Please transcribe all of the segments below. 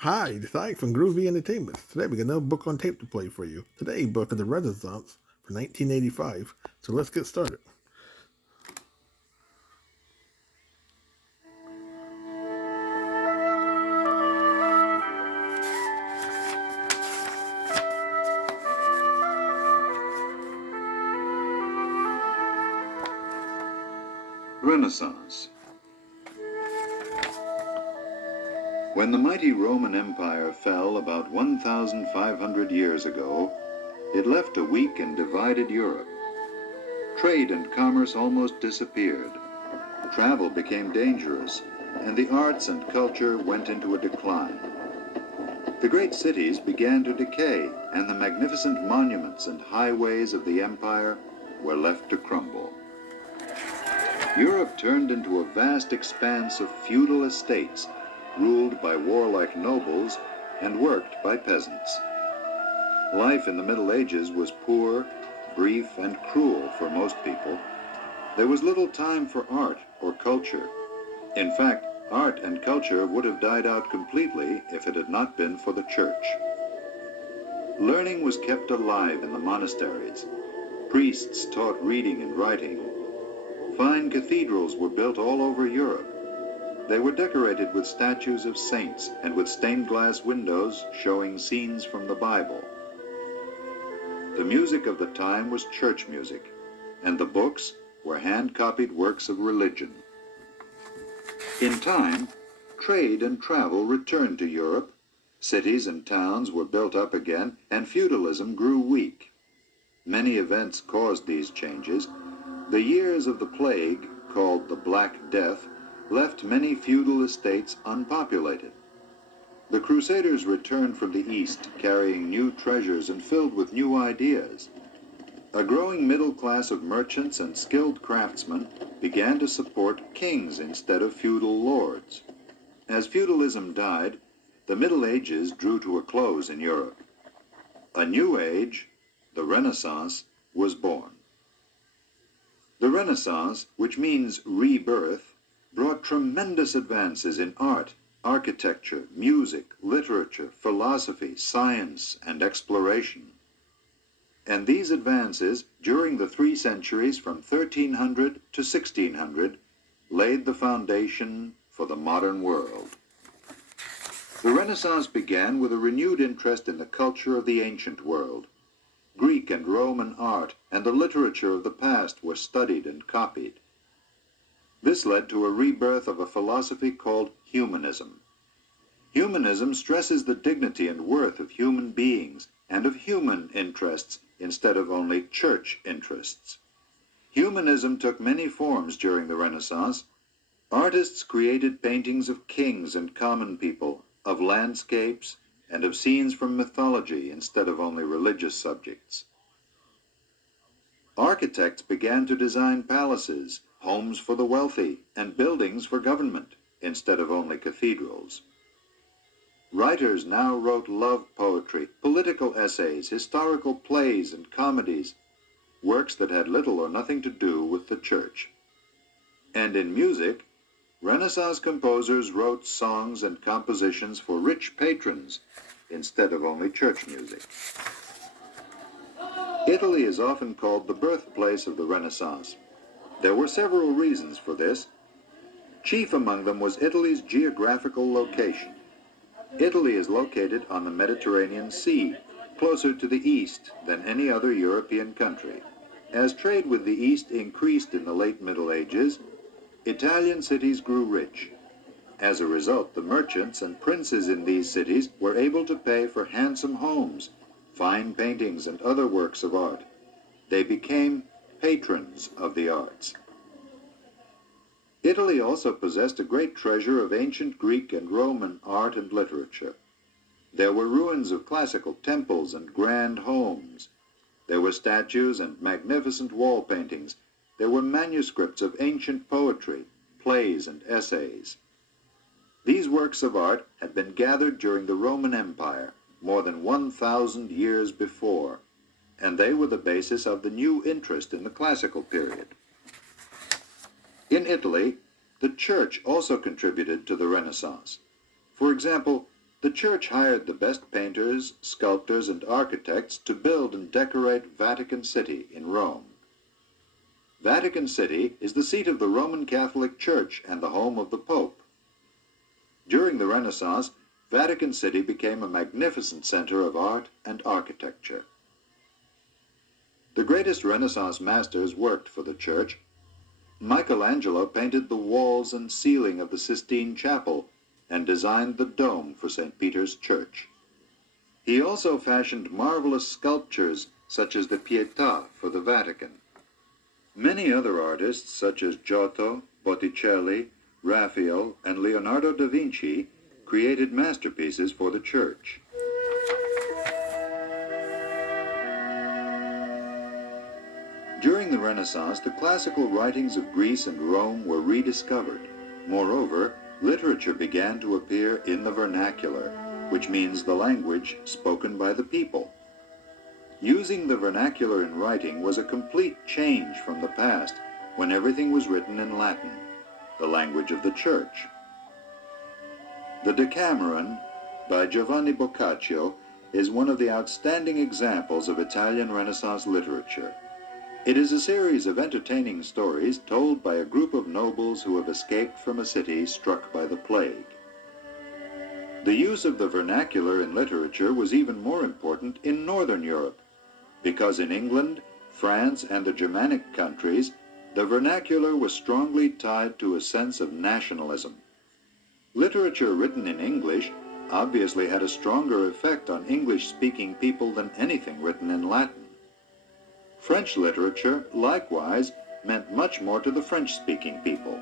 Hi, it's Ike from Groovy Entertainment. Today we got another book on tape to play for you. Today, Book of the Renaissance for 1985. So let's get started. Renaissance. When the mighty Roman Empire fell about 1,500 years ago, it left a weak and divided Europe. Trade and commerce almost disappeared. Travel became dangerous, and the arts and culture went into a decline. The great cities began to decay, and the magnificent monuments and highways of the empire were left to crumble. Europe turned into a vast expanse of feudal estates, ruled by warlike nobles and worked by peasants. Life in the Middle Ages was poor, brief, and cruel for most people. There was little time for art or culture. In fact, art and culture would have died out completely if it had not been for the church. Learning was kept alive in the monasteries. Priests taught reading and writing. Fine cathedrals were built all over Europe. They were decorated with statues of saints and with stained glass windows showing scenes from the Bible. The music of the time was church music, and the books were hand-copied works of religion. In time, trade and travel returned to Europe, cities and towns were built up again, and feudalism grew weak. Many events caused these changes. The years of the plague, called the Black Death, left many feudal estates unpopulated. The Crusaders returned from the East, carrying new treasures and filled with new ideas. A growing middle class of merchants and skilled craftsmen began to support kings instead of feudal lords. As feudalism died, the Middle Ages drew to a close in Europe. A new age, the Renaissance, was born. The Renaissance, which means rebirth, brought tremendous advances in art, architecture, music, literature, philosophy, science, and exploration. And these advances, during the 3 centuries from 1300 to 1600, laid the foundation for the modern world. The Renaissance began with a renewed interest in the culture of the ancient world. Greek and Roman art and the literature of the past were studied and copied. This led to a rebirth of a philosophy called Humanism. Humanism stresses the dignity and worth of human beings and of human interests instead of only church interests. Humanism took many forms during the Renaissance. Artists created paintings of kings and common people, of landscapes, and of scenes from mythology instead of only religious subjects. Architects began to design palaces, homes for the wealthy, and buildings for government, instead of only cathedrals. Writers now wrote love poetry, political essays, historical plays, and comedies, works that had little or nothing to do with the church. And in music, Renaissance composers wrote songs and compositions for rich patrons, instead of only church music. Italy is often called the birthplace of the Renaissance. There were several reasons for this. Chief among them was Italy's geographical location. Italy is located on the Mediterranean Sea, closer to the east than any other European country. As trade with the East increased in the late Middle Ages, Italian cities grew rich. As a result, the merchants and princes in these cities were able to pay for handsome homes, fine paintings, and other works of art. They became patrons of the arts. Italy also possessed a great treasure of ancient Greek and Roman art and literature. There were ruins of classical temples and grand homes. There were statues and magnificent wall paintings. There were manuscripts of ancient poetry, plays, and essays. These works of art had been gathered during the Roman Empire, more than 1,000 years before, and they were the basis of the new interest in the classical period. In Italy, the church also contributed to the Renaissance. For example, The church hired the best painters, sculptors, and architects to build and decorate Vatican City in Rome. Vatican City is the seat of the Roman Catholic Church and the home of the Pope. During the Renaissance, Vatican City became a magnificent center of art and architecture. The greatest Renaissance masters worked for the church. Michelangelo painted the walls and ceiling of the Sistine Chapel and designed the dome for St. Peter's Church. He also fashioned marvelous sculptures such as the Pietà for the Vatican. Many other artists such as Giotto, Botticelli, Raphael, and Leonardo da Vinci created masterpieces for the church. During the Renaissance, the classical writings of Greece and Rome were rediscovered. Moreover, literature began to appear in the vernacular, which means the language spoken by the people. Using the vernacular in writing was a complete change from the past, when everything was written in Latin, the language of the church. The Decameron, by Giovanni Boccaccio, is one of the outstanding examples of Italian Renaissance literature. It is a series of entertaining stories told by a group of nobles who have escaped from a city struck by the plague. The use of the vernacular in literature was even more important in Northern Europe, because in England, France, and the Germanic countries, the vernacular was strongly tied to a sense of nationalism. Literature written in English obviously had a stronger effect on English-speaking people than anything written in Latin. French literature, likewise, meant much more to the French-speaking people.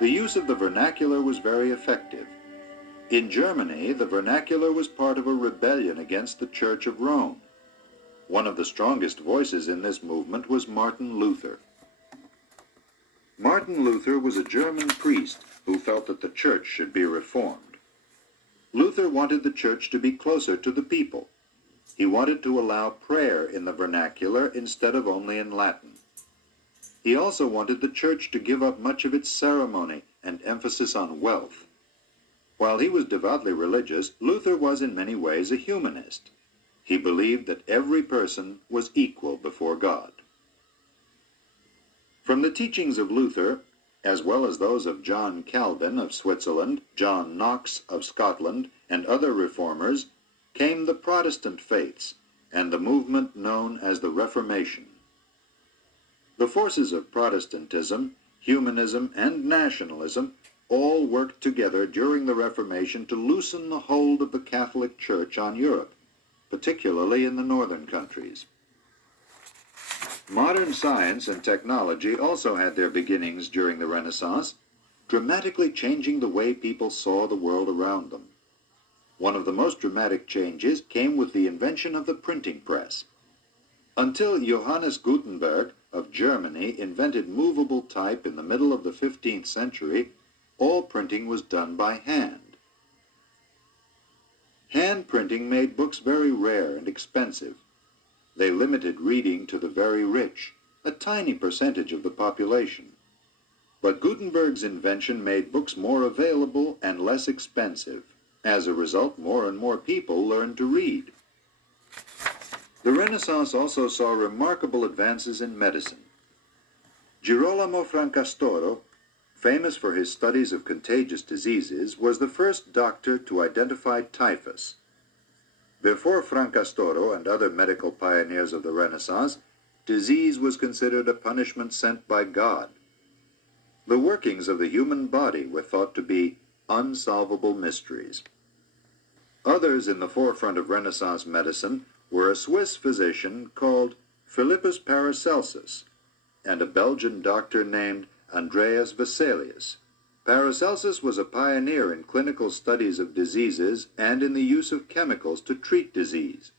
The use of the vernacular was very effective. In Germany, the vernacular was part of a rebellion against the Church of Rome. One of the strongest voices in this movement was Martin Luther. Martin Luther was a German priest who felt that the church should be reformed. Luther wanted the church to be closer to the people. He wanted to allow prayer in the vernacular instead of only in Latin. He also wanted the church to give up much of its ceremony and emphasis on wealth. While he was devoutly religious, Luther was in many ways a humanist. He believed that every person was equal before God. From the teachings of Luther, as well as those of John Calvin of Switzerland, John Knox of Scotland, and other reformers, came the Protestant faiths and the movement known as the Reformation. The forces of Protestantism, humanism, and nationalism all worked together during the Reformation to loosen the hold of the Catholic Church on Europe, particularly in the northern countries. Modern science and technology also had their beginnings during the Renaissance, dramatically changing the way people saw the world around them. One of the most dramatic changes came with the invention of the printing press. Until Johannes Gutenberg of Germany invented movable type in the middle of the 15th century, all printing was done by hand. Hand printing made books very rare and expensive. They limited reading to the very rich, a tiny percentage of the population. But Gutenberg's invention made books more available and less expensive. As a result, more and more people learned to read. The Renaissance also saw remarkable advances in medicine. Girolamo Francastoro, famous for his studies of contagious diseases, was the first doctor to identify typhus. Before Francastoro and other medical pioneers of the Renaissance, disease was considered a punishment sent by God. The workings of the human body were thought to be unsolvable mysteries. Others in the forefront of Renaissance medicine were a Swiss physician called Philippus Paracelsus and a Belgian doctor named Andreas Vesalius. Paracelsus was a pioneer in clinical studies of diseases and in the use of chemicals to treat disease.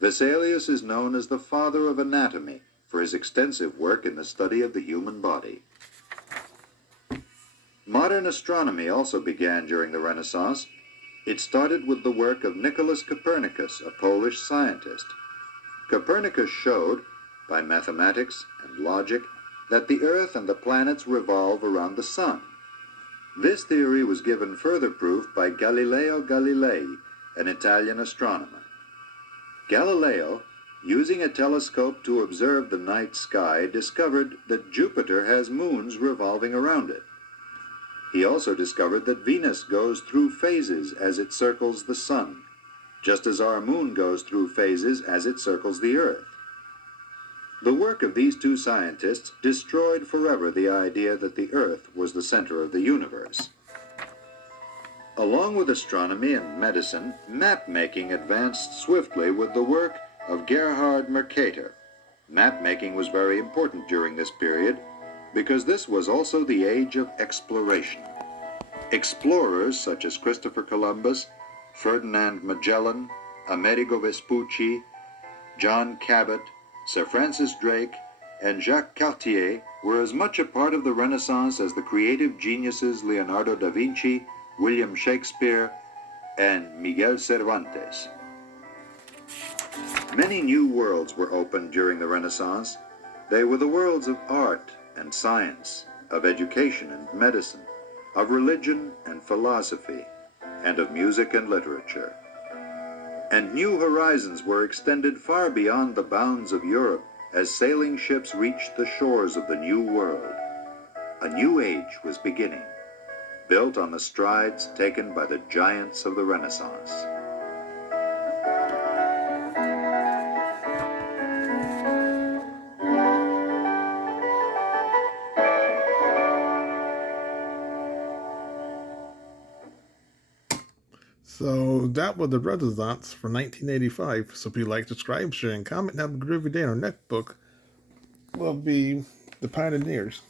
Vesalius is known as the father of anatomy for his extensive work in the study of the human body. Modern astronomy also began during the Renaissance. It started with the work of Nicholas Copernicus, a Polish scientist. Copernicus showed, by mathematics and logic, that the Earth and the planets revolve around the Sun. This theory was given further proof by Galileo Galilei, an Italian astronomer. Galileo, using a telescope to observe the night sky, discovered that Jupiter has moons revolving around it. He also discovered that Venus goes through phases as it circles the sun, just as our moon goes through phases as it circles the Earth. The work of these two scientists destroyed forever the idea that the Earth was the center of the universe. Along with astronomy and medicine, map-making advanced swiftly with the work of Gerhard Mercator. Map-making was very important during this period because this was also the age of exploration. Explorers such as Christopher Columbus, Ferdinand Magellan, Amerigo Vespucci, John Cabot, Sir Francis Drake, and Jacques Cartier were as much a part of the Renaissance as the creative geniuses Leonardo da Vinci, William Shakespeare, and Miguel Cervantes. Many new worlds were opened during the Renaissance. They were the worlds of art and science, of education and medicine, of religion and philosophy, and of music and literature. And new horizons were extended far beyond the bounds of Europe as sailing ships reached the shores of the New World. A new age was beginning, built on the strides taken by the giants of the Renaissance. So that was the Renaissance for 1985. So if you like, subscribe, share, and comment, have a groovy day. Our next book will be The Pioneers.